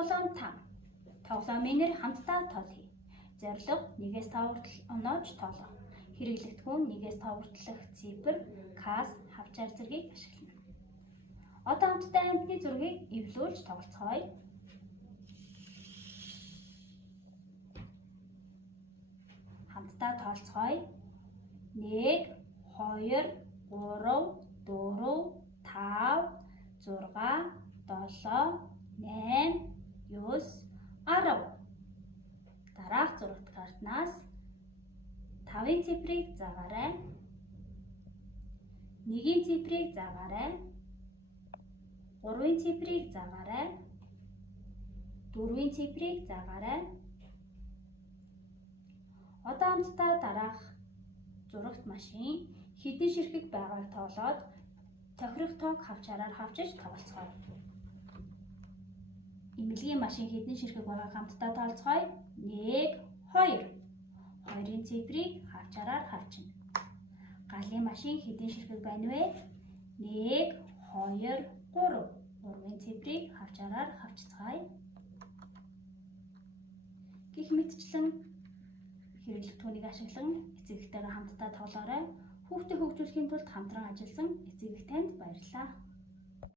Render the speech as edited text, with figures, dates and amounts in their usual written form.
7 5. Тоглоомын нэр хамтдаа тоолъё. Зорилго 1-5 хүртэл оноож тоолоо. Хэрэглэгдэхүүн 1-5 хүртэлх цифр, кас, хавчаар зэргийг ашиглана. Одоо хамтдаа амтны зургийг эвлүүлж тоглоцгоё. Хамтдаа тоолцгоё. 1, 2, 3, 4, 5, 6, 7, 8, 9, 10. Дараах зурагт картнаас 5-ын цифрыг заагаарай. 1-ийн цифрыг заагаарай. 3-ын цифрыг заагаарай. 4-ийн цифрыг заагаарай. Одоо хамтдаа дараах зурагт машин хэдэн ширхэг байгааг тоолоод тохирох тоог хавчаараар хавчиж тоглоцгоё. Эмнэлгийн машин хэдэн ширхэг байгааг хамтдаа тоолцгоё. 1, 2. 2-ын цифрыг хавчаараар хавчна. Галын машин хэдэн ширхэг байна вэ? 1, 2, 3. 3-ын цифрыг хавчаараар хавчцгаая. Гэх мэтчлэн хэрэглэгдэхүүнийг ашиглан эцэгтэйгээ хамтдаа тоглоорой. Хүүхдээ хөгжүүлэхийн тулд хамтран ажилласан эцэг танд баярлалаа.